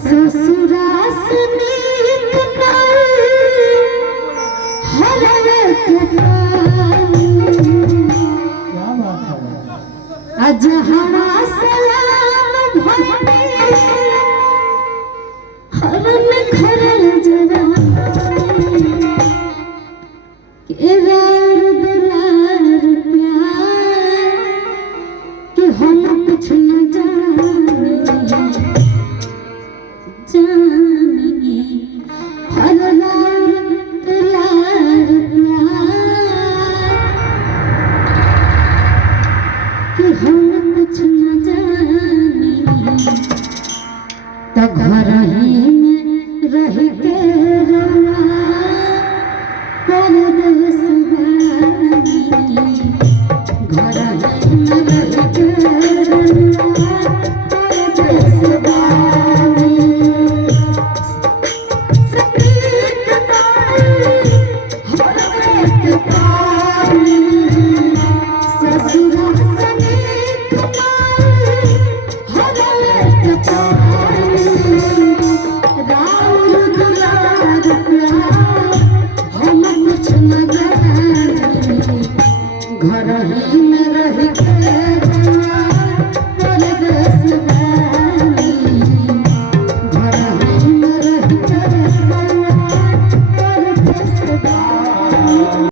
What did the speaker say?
ससुरास नीक क्या बात है। अजहरा सलाम भरे हरन खरल जरा केरार दुलार प्यार कि हम कुछ न जाने हरनार दुलार प्यार कि हम कुछ न जाने तो घर ही में रह के रवा परदेस बानी